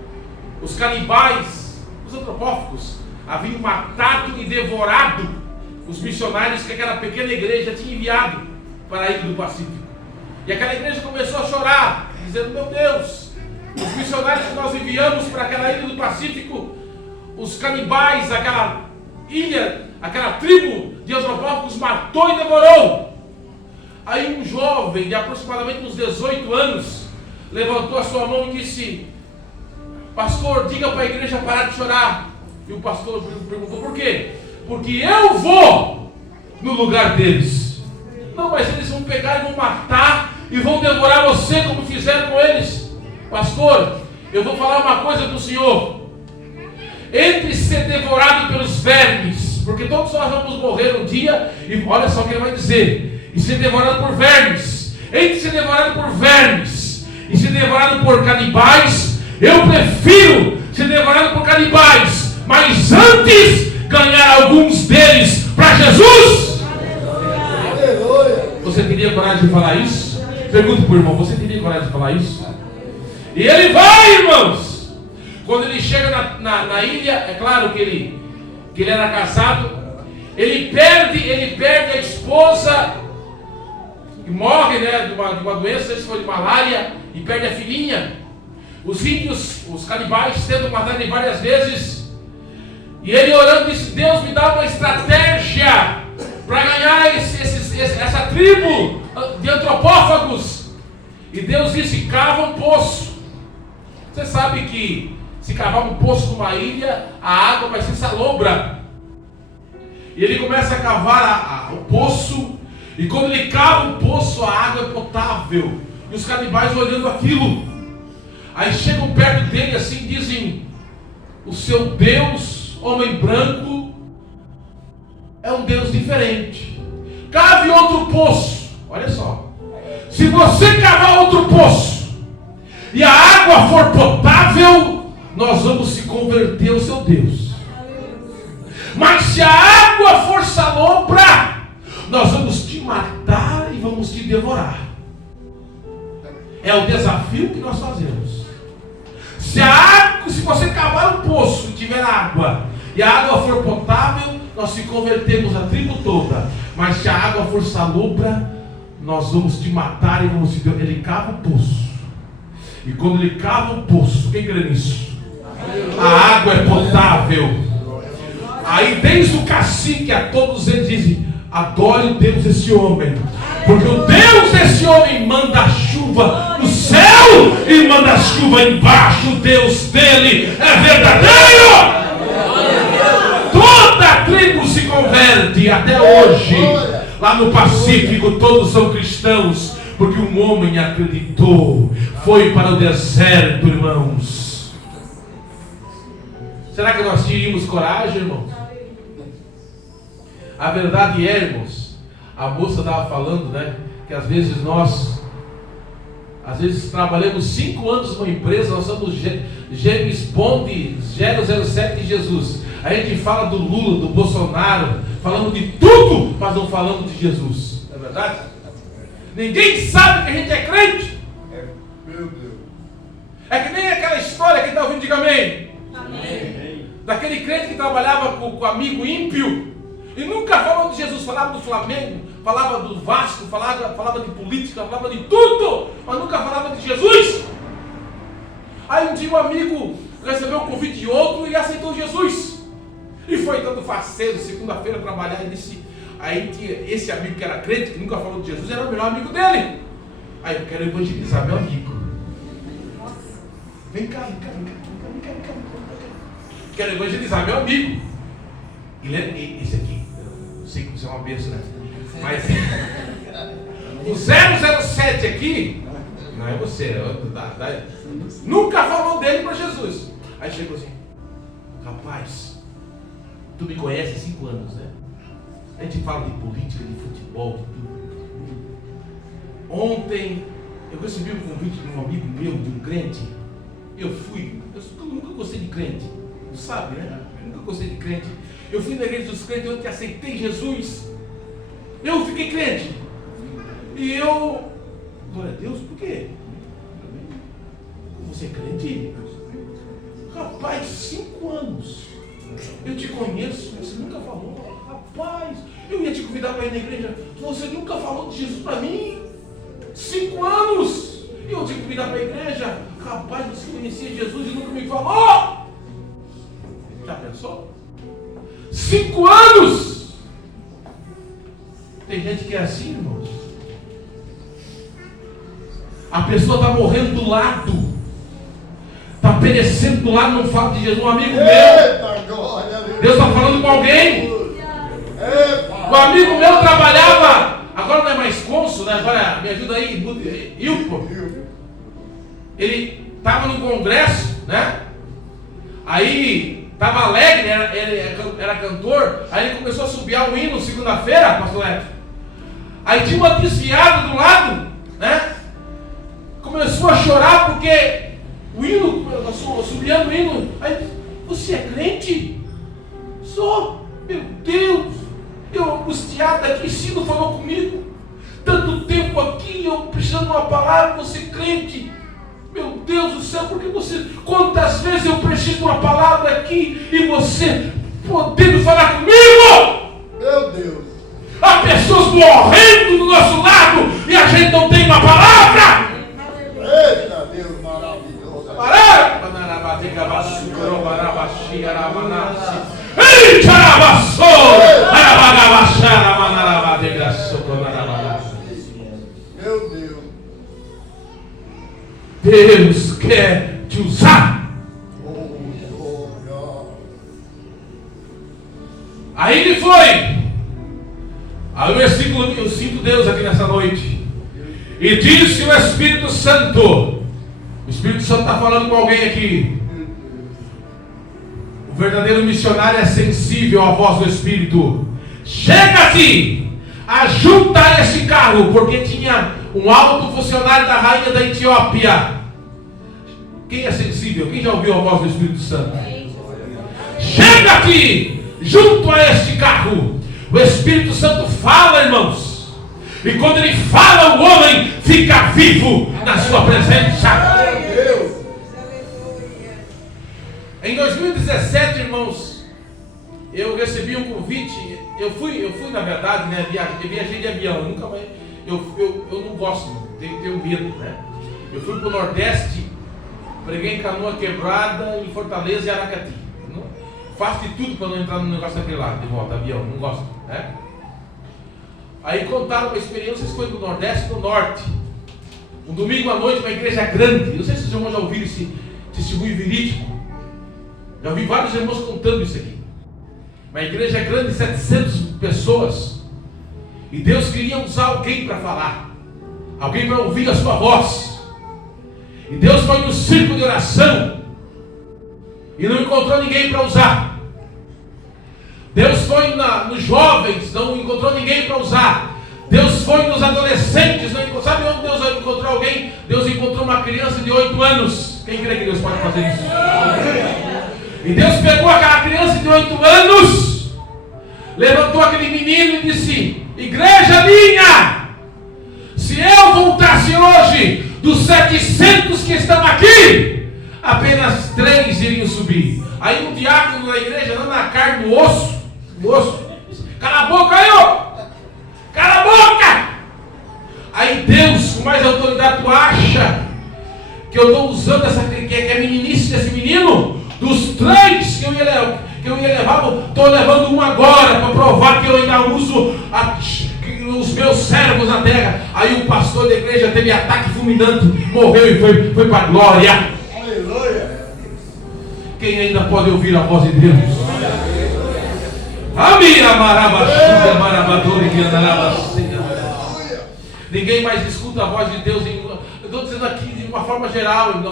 os canibais, os antropófagos, haviam matado e devorado os missionários que aquela pequena igreja tinha enviado para a ilha do Pacífico. E aquela igreja começou a chorar, dizendo: meu Deus, os missionários que nós enviamos para aquela ilha do Pacífico, os canibais, aquela ilha, aquela tribo de antropófagos matou e devorou. Aí um jovem de aproximadamente uns 18 anos levantou a sua mão e disse: pastor, diga para a igreja parar de chorar. E o pastor perguntou: por quê? Porque eu vou no lugar deles. Não, mas eles vão pegar e vão matar e vão devorar você como fizeram com eles. Pastor, eu vou falar uma coisa para o senhor. Entre ser devorado pelos vermes, porque todos nós vamos morrer um dia, e olha só o que ele vai dizer, e ser devorado por vermes, entre ser devorado por vermes e ser devorado por canibais, eu prefiro ser devorado por canibais, mas antes ganhar alguns deles para Jesus. Aleluia. Você teria coragem de falar isso? Pergunta para o irmão: você teria coragem de falar isso? E ele vai, irmãos. Quando ele chega na ilha, é claro que ele era casado, ele perde a esposa, e morre, né, de uma doença, isso foi de malária, e perde a filhinha. Os índios, os canibais, tentam matar ele várias vezes. E ele orando disse: Deus, me dá uma estratégia para ganhar essa tribo de antropófagos. E Deus disse: cava um poço. Você sabe que se cavar um poço numa ilha, a água vai ser salobra. E ele começa a cavar o poço, e quando ele cava o poço, a água é potável. E os canibais olhando aquilo, aí chegam perto dele assim, dizem: o seu Deus, homem branco, é um Deus diferente. Cave outro poço. Olha só, se você cavar outro poço e a água for potável, nós vamos se converter ao seu Deus. Mas se a água for salobra, nós vamos te matar e vamos te devorar. É o desafio que nós fazemos. Se você cavar um poço e tiver água, e a água for potável, nós se convertemos a tribo toda. Mas se a água for salobra, nós vamos te matar e vamos te devorar. Ele cava o poço. E quando ele cava o poço, quem crê nisso? A água é potável. Aí desde o cacique a todos eles dizem: adore o Deus desse homem, porque o Deus desse homem manda chuva no céu e manda chuva embaixo. O Deus dele é verdadeiro. Toda a tribo se converte até hoje. Lá no Pacífico todos são cristãos, porque um homem acreditou, foi para o deserto, irmãos. Será que nós teríamos coragem, irmãos? A verdade é, irmãos, a moça estava falando, né, que às vezes trabalhamos 5 anos numa empresa, nós somos James Bond 007 de Jesus. A gente fala do Lula, do Bolsonaro, falamos de tudo, mas não falamos de Jesus. Não é verdade? Ninguém sabe que a gente é crente. Meu Deus. É que nem aquela história que está ouvindo, diga amém. Amém. Daquele crente que trabalhava com o amigo ímpio e nunca falou de Jesus, falava do Flamengo, falava do Vasco, falava de política, falava de tudo, mas nunca falava de Jesus. Aí um dia um amigo recebeu o convite de outro e aceitou Jesus. E foi tanto faceiro, segunda-feira, trabalhar e disse. Aí tinha esse amigo que era crente, que nunca falou de Jesus, era o melhor amigo dele. Aí eu quero evangelizar meu amigo. Vem cá. Quero evangelizar meu amigo. Esse aqui, eu sei que você é uma bênção, né? Mas o 007 aqui, não é você, é outro, nunca falou dele para Jesus. Aí chegou assim: rapaz, tu me conhece há 5 anos, né? A gente fala de política, de futebol, de tudo. Ontem eu recebi um convite de um amigo meu, de um crente. Eu nunca gostei de crente, tu sabe, né? Eu nunca gostei de crente. Eu fui na igreja dos crentes, eu que aceitei Jesus. Eu fiquei crente. E eu, glória a Deus, por quê? Você é crente? Rapaz, 5 anos. Eu te conheço, você nunca falou. Rapaz, eu ia te convidar para ir na igreja. Você nunca falou de Jesus para mim. 5 anos. Eu te convidar para a igreja. Rapaz, você conhecia Jesus e nunca me falou. Já pensou? 5 anos. Tem gente que é assim, irmãos. A pessoa está morrendo do lado, está perecendo do lado, não fala de Jesus. Um amigo meu, Deus está falando com alguém. O amigo meu trabalhava, agora não é mais cônsul, né? Agora me ajuda aí, Ilpo. Ele estava no congresso, né? Aí estava alegre, era cantor. Aí ele começou a subiar o hino segunda-feira, pastor Neto. Aí tinha uma desviada do lado, né? Começou a chorar porque o hino, subindo o hino. Aí, você é crente? Sou. Meu Deus, eu angustiado aqui, Ciro falou comigo. Tanto tempo aqui, eu precisando de uma palavra, você crente. Meu Deus do céu, porque você, quantas vezes eu preciso de uma palavra aqui e você podendo falar comigo? Meu Deus. Há pessoas morrendo do nosso lado e a gente não tem uma palavra. Eita Deus maravilhoso. Meu Deus. Deus quer te usar. Aí ele foi. Aí o versículo, eu sinto Deus aqui nessa noite. E disse o Espírito Santo. O Espírito Santo está falando com alguém aqui. O verdadeiro missionário é sensível à voz do Espírito. Chega-te, ajunta esse carro, porque tinha um alto funcionário da rainha da Etiópia. Quem é sensível? Quem já ouviu a voz do Espírito Santo? Chega-te junto a este carro. O Espírito Santo fala, irmãos. E quando ele fala, o homem fica vivo na sua presença. Em 2017, irmãos, eu recebi um convite. Eu fui na verdade, né? Eu viajei de avião. Eu nunca mais. Eu não gosto, tenho medo, né? Eu fui para o Nordeste, preguei em Canoa Quebrada, em Fortaleza e Aracati. Não, faço de tudo para não entrar no negócio daquele lado, de volta, avião, não gosto, né? Aí contaram uma experiência, vocês foram do Nordeste e do Norte. Um domingo à noite, uma igreja grande. Não sei se os irmãos já ouviram esse testemunho verídico. Já ouvi vários irmãos contando isso aqui. Uma igreja grande, 700 pessoas. E Deus queria usar alguém para falar. Alguém para ouvir a sua voz. E Deus foi no círculo de oração. E não encontrou ninguém para usar. Deus foi nos jovens, não encontrou ninguém para usar. Deus foi nos adolescentes, não encontrou. Sabe onde Deus encontrou alguém? Deus encontrou uma criança de 8 anos. Quem crê que Deus pode fazer isso? E Deus pegou aquela criança de 8 anos, levantou aquele menino e disse: igreja minha, se eu voltasse hoje dos 700 que estão aqui, apenas 3 iriam subir. Aí um diácono da igreja, não na carne, no osso, cala a boca aí, ó! Cala a boca! Aí Deus, com mais autoridade, tu acha que eu estou usando essa que é meninice desse menino? Dos 3 que eu ia levar, estou levando um agora para provar que eu ainda uso os meus servos na terra. Aí o pastor da igreja teve ataque fulminante, morreu e foi para a glória. Aleluia. Quem ainda pode ouvir a voz de Deus? Ninguém mais escuta a voz de Deus. Eu estou dizendo aqui de uma forma geral,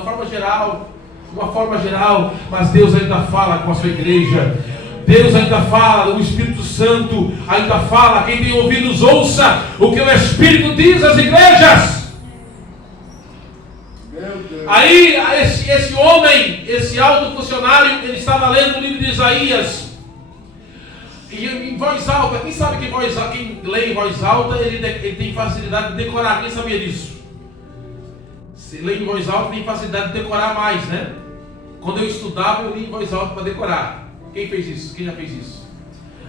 mas Deus ainda fala com a sua igreja. Deus ainda fala, o Espírito Santo ainda fala. Quem tem ouvidos, ouça o que o Espírito diz às igrejas. Aí esse homem, esse alto funcionário, ele estava lendo o livro de Isaías, e em voz alta. Quem sabe que quem lê em voz alta, ele tem facilidade de decorar? Quem sabia disso? Se lê em voz alta, tem facilidade de decorar mais, né? Quando eu estudava, eu li em voz alta para decorar. Quem fez isso? Quem já fez isso?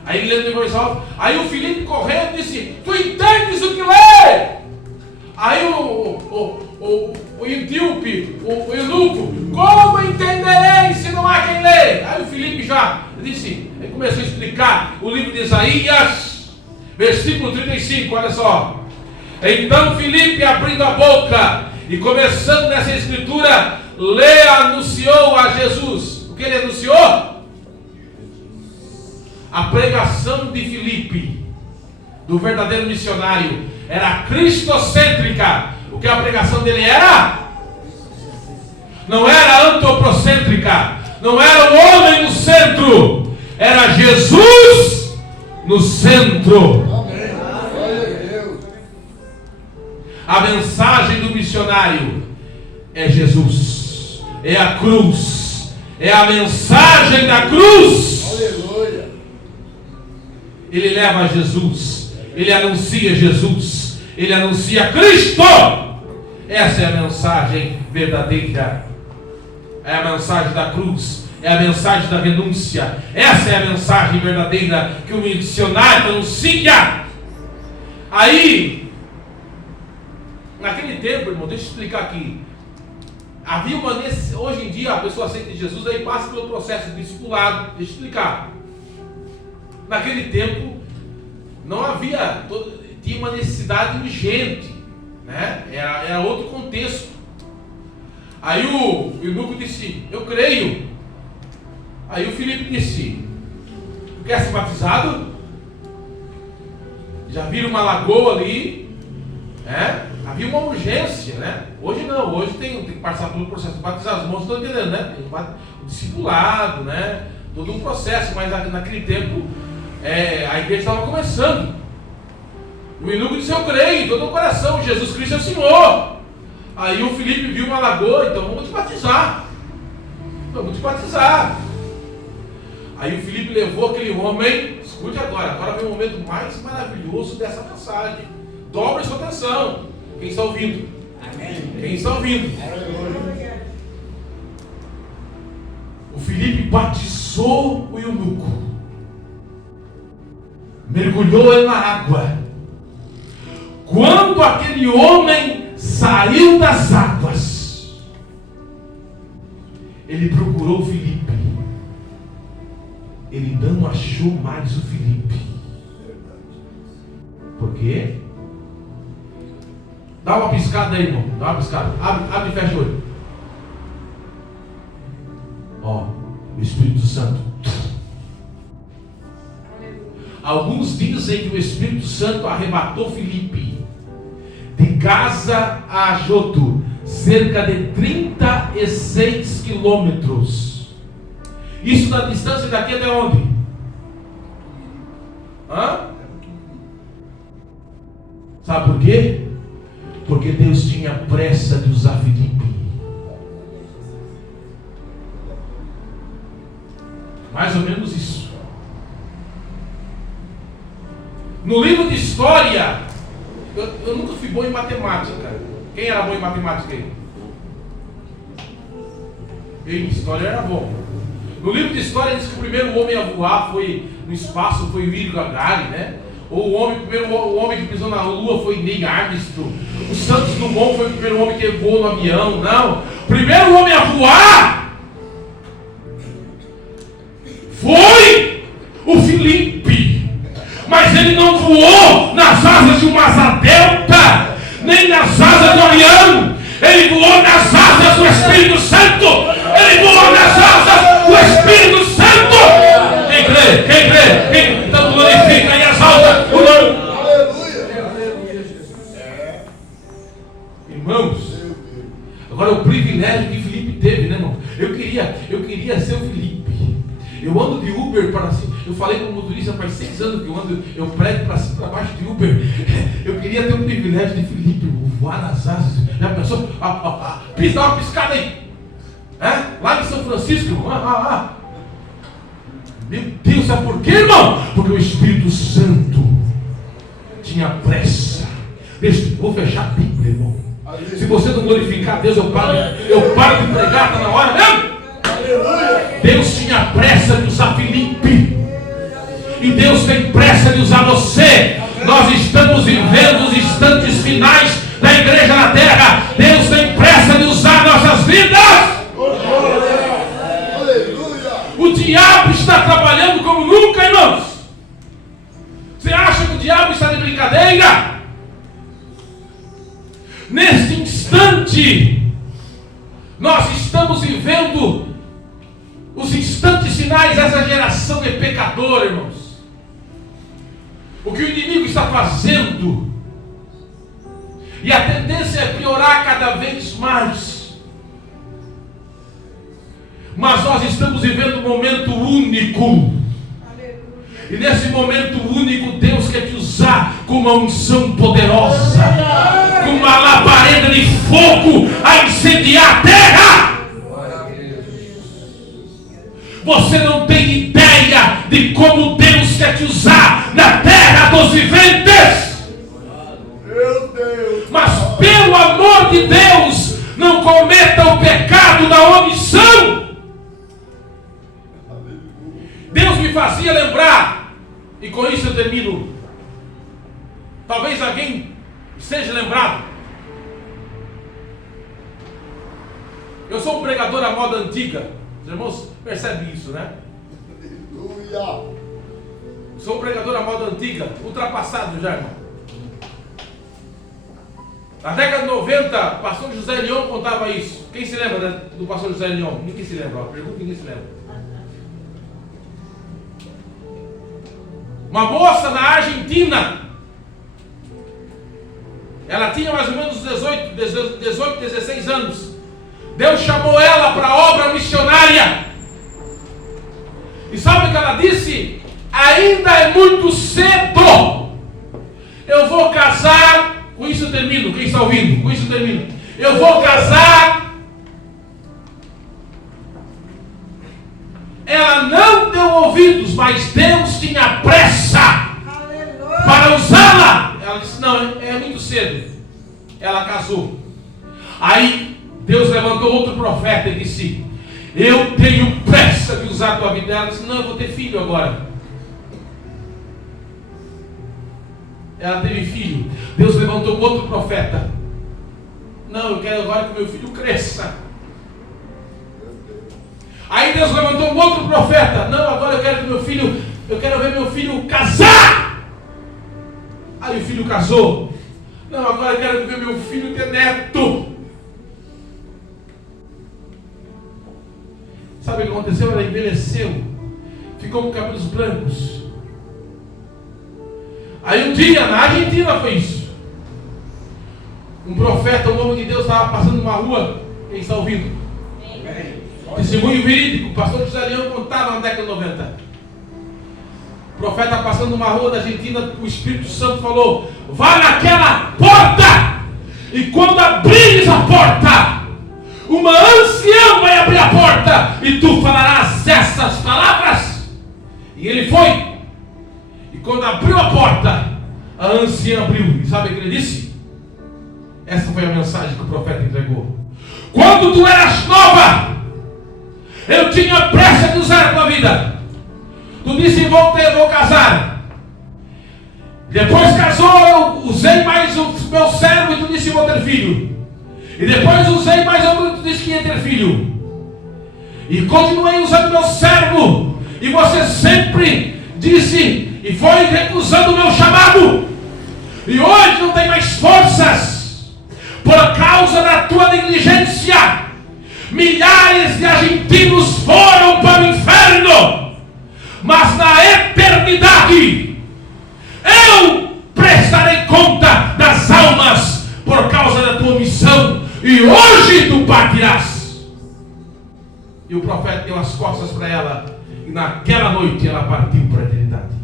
Aí ele lendo em voz alta. Aí o Filipe correndo disse: tu entendes o que lê? Aí o etíope, o eunuco: como entenderei se não há quem lê? Aí o Filipe já disse, ele começou a explicar o livro de Isaías, versículo 35, olha só. Então Filipe, abrindo a boca e começando nessa escritura, anunciou a Jesus. O que ele anunciou? A pregação de Filipe, do verdadeiro missionário, era cristocêntrica. O que a pregação dele era? Não era antropocêntrica, não era o homem no centro, era Jesus no centro. A mensagem do missionário é Jesus, é a cruz, é a mensagem da cruz. Ele leva a Jesus, ele anuncia Jesus, ele anuncia Cristo. Essa é a mensagem verdadeira, é a mensagem da cruz, é a mensagem da renúncia. Essa é a mensagem verdadeira que o missionário anuncia. Aí, naquele tempo, irmão, deixa eu explicar aqui. Havia uma necessidade. Hoje em dia a pessoa aceita Jesus, aí passa pelo processo de discipulado. Deixa eu explicar. Naquele tempo não havia, tinha uma necessidade urgente, né? Era outro contexto. Aí o eunuco disse: eu creio. Aí o Filipe disse: tu quer ser batizado? Já viram uma lagoa ali, né? Havia uma urgência, né? Hoje não, hoje tem que passar pelo processo de batizar. Os irmãos estão entendendo, né? Tem o discipulado, né? Todo um processo, mas naquele tempo a igreja estava começando. O eunuco disse: eu creio em todo o coração, Jesus Cristo é o Senhor. Aí o Filipe viu uma lagoa: então vamos te batizar. Aí o Filipe levou aquele homem. Escute agora vem o momento mais maravilhoso dessa mensagem. Dobre sua atenção. Quem está ouvindo? Amém. Quem está ouvindo? O Filipe batizou o eunuco, mergulhou ele na água. Quando aquele homem saiu das águas, ele procurou o Filipe. Ele não achou mais o Filipe. Por quê? Dá uma piscada aí, irmão. Dá uma piscada. Abre e fecha o olho. Ó, o Espírito Santo. Alguns dizem que o Espírito Santo arrebatou Filipe de Gaza a Joto, cerca de 36 quilômetros. Isso na distância daqui até onde? Sabe por quê? Porque Deus tinha pressa de usar Filipe. No livro de história, eu nunca fui bom em matemática. Quem era bom em matemática aí? Eu em história era bom. No livro de história diz que o primeiro homem a voar foi no espaço, foi o Yuri Gagarin, né? Ou o homem que pisou na lua foi Neil Armstrong. O Santos Dumont foi o primeiro homem que voou no avião. Não. O primeiro homem a voar foi o Felipe. Mas ele não voou nas asas de uma asa delta, nem nas asas do avião. Ele voou nas asas do Espírito Santo. Ele voou nas asas do Espírito Santo. Quem crê? Quem crê? Quem então glorifica e exalta o nome. Irmãos, agora o privilégio que Felipe teve, né, irmão? Eu queria ser o Felipe. Eu ando de Uber para cima. Eu falei com o motorista faz 6 anos que eu prego para cima, para baixo de Uber. Eu queria ter o privilégio de Felipe, voar nas asas. Já pensou? Dá uma piscada aí. Lá em São Francisco. Meu Deus, sabe por quê, irmão? Porque o Espírito Santo tinha pressa. Vou fechar a Bíblia, irmão. Se você não glorificar Deus, eu paro de pregar, está na hora mesmo. Deus tinha pressa de usar Felipe. E Deus tem pressa de usar você. Nós estamos vivendo os instantes finais da igreja na terra. Deus tem pressa de usar nossas vidas. O diabo está trabalhando como nunca, irmãos. Você acha que o diabo está de brincadeira? Neste instante, nós estamos vivendo os instantes finais dessa geração de pecador, irmãos. O que o inimigo está fazendo, e a tendência é piorar cada vez mais. Mas nós estamos vivendo um momento único. E nesse momento único, Deus quer te usar com uma unção poderosa, com uma labareda de fogo a incendiar a terra. Você não tem ideia de como Deus quer te usar na terra dos viventes. Meu Deus. Mas pelo amor de Deus, não cometa o pecado da omissão. Deus me fazia lembrar, e com isso eu termino. Talvez alguém seja lembrado. Eu sou um pregador à moda antiga. Os irmãos percebem isso, né? Aleluia. Sou um pregador à moda antiga, ultrapassado já, irmão. Na década de 90, o pastor José Leon contava isso. Quem se lembra do pastor José Leon? Ninguém se lembra. Pergunta, ninguém se lembra. Uma moça na Argentina. Ela tinha mais ou menos 18, 16 anos. Deus chamou ela para a obra missionária. E sabe o que ela disse? Ainda é muito cedo. Eu vou casar. Com isso eu termino. Quem está ouvindo? Com isso eu termino. Eu vou casar. Ela não deu ouvidos, mas Deus tinha pressa para usá-la. Ela disse, não, é muito cedo. Ela casou. Aí Deus levantou outro profeta e disse, eu tenho pressa de usar a tua vida. Ela disse, não, eu vou ter filho agora. Ela teve filho. Deus levantou outro profeta. Não, eu quero agora que meu filho cresça. Aí Deus levantou um outro profeta. Não, agora eu quero ver meu filho casar. Aí o filho casou. Não, agora eu quero ver meu filho ter neto. Sabe o que aconteceu? Ela envelheceu. Ficou com cabelos brancos. Aí um dia, na Argentina foi isso. Um profeta, um homem de Deus, estava passando numa rua. Quem está ouvindo? Testemunho verídico. O pastor José Leão contava na década de 90. O profeta passando numa rua da Argentina, o Espírito Santo falou, vá naquela porta. E quando abrires a porta, uma anciã vai abrir a porta e tu falarás essas palavras. E ele foi. E quando abriu a porta, A anciã abriu. E sabe o que ele disse? Essa foi a mensagem que o profeta entregou. Quando tu eras nova, eu tinha pressa de usar a tua vida. Tu disse, vou casar. Depois casou, eu usei mais o meu servo e tu disse, vou ter filho. E depois usei mais outro e tu disse que ia ter filho. E continuei usando meu servo. E você sempre disse e foi recusando o meu chamado. E hoje não tem mais forças. Por causa da tua negligência, milhares de argentinos foram para o inferno. Mas na eternidade, eu prestarei conta das almas por causa da tua missão. E hoje tu partirás. E o profeta deu as costas para ela. E naquela noite ela partiu para a eternidade.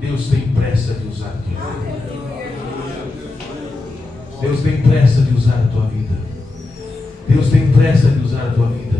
Deus tem pressa de usar a tua vida. Deus tem pressa de usar a tua vida. Deus tem pressa de usar a tua vida.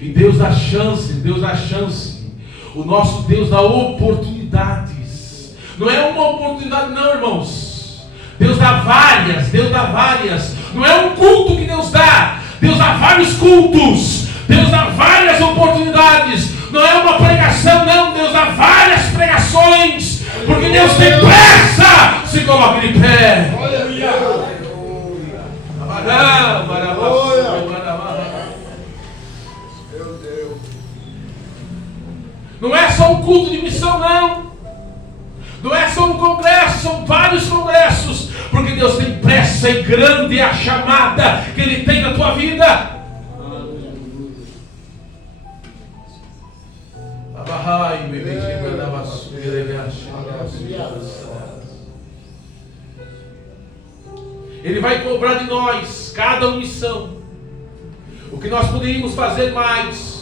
E Deus dá chance, Deus dá chance. O nosso Deus dá oportunidades. Não é uma oportunidade não, irmãos. Deus dá várias, Deus dá várias. Não é um culto que Deus dá. Deus dá vários cultos. Deus dá várias oportunidades. Não é uma pregação, não. Deus dá várias pregações. Porque Deus tem pressa. Se coloque de pé. Não é só um culto de missão, não. Não é só um congresso, são vários congressos. Porque Deus tem pressa e grande é a chamada que Ele tem na tua vida. Ele vai cobrar de nós cada missão. O que nós poderíamos fazer mais.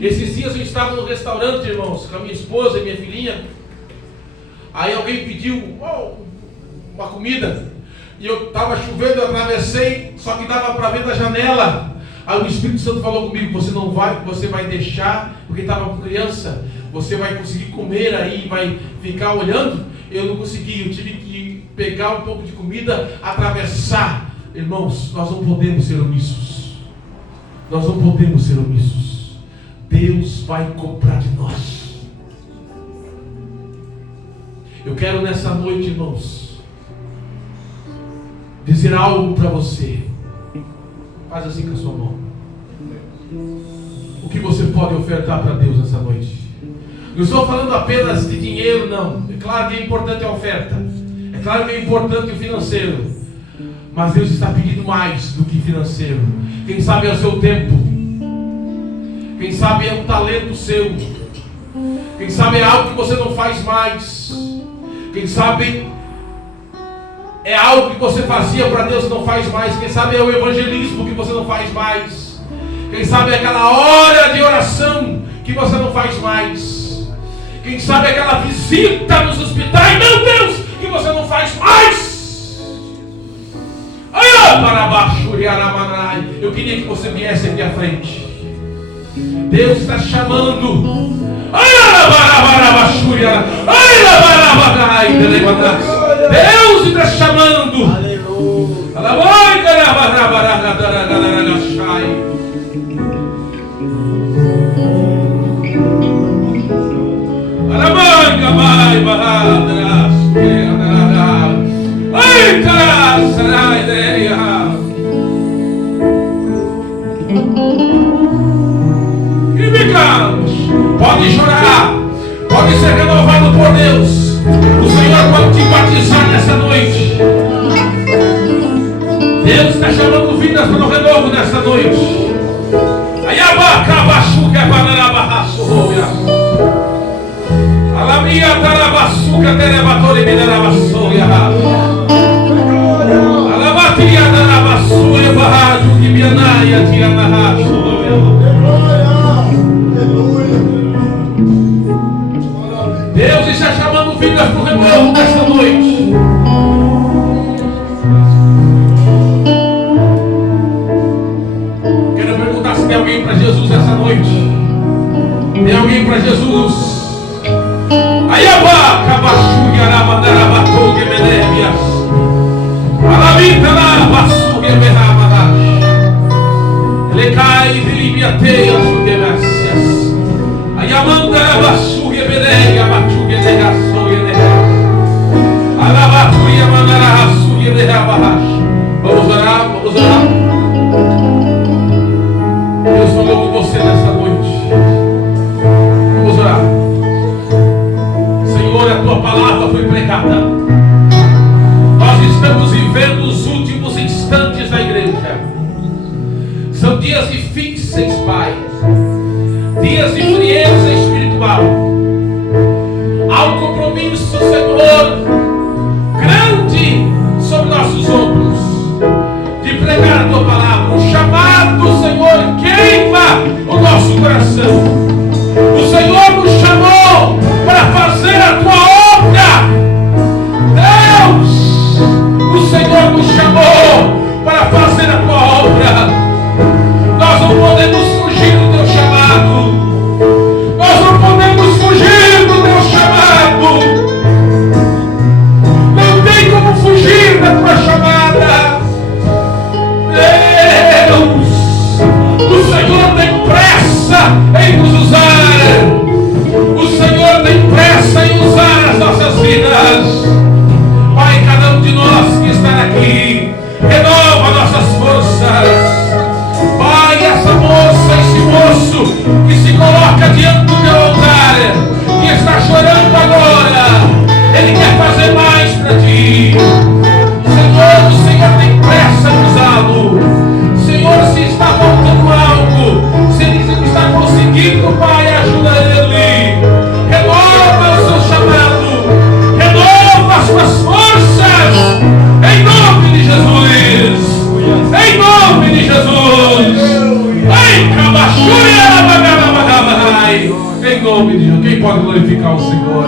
Esses dias eu estava no restaurante, irmãos, com a minha esposa e minha filhinha. Aí alguém pediu uma comida. E eu estava chovendo, eu atravessei, só que dava para ver da janela. Aí o Espírito Santo falou comigo, você vai deixar, porque estava com criança, você vai conseguir comer aí, vai ficar olhando. Eu não consegui, eu tive que pegar um pouco de comida, atravessar. Irmãos, nós não podemos ser omissos. Nós não podemos ser omissos. Deus vai cobrar de nós. Eu quero nessa noite, irmãos, dizer algo para você. Faz assim com a sua mão. O que você pode ofertar para Deus nessa noite? Não estou falando apenas de dinheiro, não. É claro que é importante a oferta. É claro que é importante o financeiro. Mas Deus está pedindo mais do que financeiro. Quem sabe é o seu tempo. Quem sabe é um talento seu. Quem sabe é algo que você não faz mais. Quem sabe é algo que você fazia para Deus e não faz mais. Quem sabe é o evangelismo que você não faz mais. Quem sabe é aquela hora de oração que você não faz mais. Quem sabe é aquela visita nos hospitais, meu Deus, que você não faz mais. Eu queria que você viesse aqui à frente. Deus está chamando. Deus está chamando. Pode chorar, pode ser renovado por Deus. O Senhor pode te batizar nessa noite. Deus está chamando vidas para o renovo nessa noite. Alamia tarabaçuca terebatori minerabassoia. Alamatia tarabaçuia barraju que bianaia tia narraço. Deus está chamando vidas para o renovo nesta noite. Quero perguntar se tem alguém para para Jesus essa noite? Tem alguém para Jesus? Ayaba, Kabachu, Yaramandarabatu, Gemenebias, Alamita, Basu, Gemenamadas, Lecai, Vilibiateia, Sugemessias, Ayamandarabasu, Gemeneia, Batu, Genegaço, Genegas, Alabatu, Yamandaraçu, Genegabash. Vamos orar, vamos orar. Deus falou com você nessa noite. Vamos orar. Senhor, a tua palavra foi pregada. Nós estamos vivendo os últimos instantes da igreja. São dias difíceis, Pai. Dias de frieza espiritual. Há um compromisso, Senhor, grande sobre nossos ombros, de pregar a tua palavra. O chamado, Senhor, queima o nosso coração. O Senhor nos chamou para fazer a tua obra. Deus, o Senhor nos chamou para fazer a tua obra. Nós não podemos fugir do teu chamado. Nós não podemos fugir do teu chamado. Não tem como fugir da tua chamada. Deus, o Senhor tem pressa em nos usar. O Senhor tem pressa em usar as nossas vidas. Pai, cada um de nós que está aqui, renova nossas forças. Pai, essa moça, esse moço que se coloca diante do teu altar, que está chorando agora, ele quer fazer mais para ti. Senhor, o Senhor tem pressa em usá-lo. Senhor, se está faltando algo, se ele não está conseguindo, Pai, ajuda ele. Renova o seu chamado, renova as suas forças, em nome de Jesus. Em nome de Jesus. Em nome de Jesus. Quem pode glorificar o Senhor?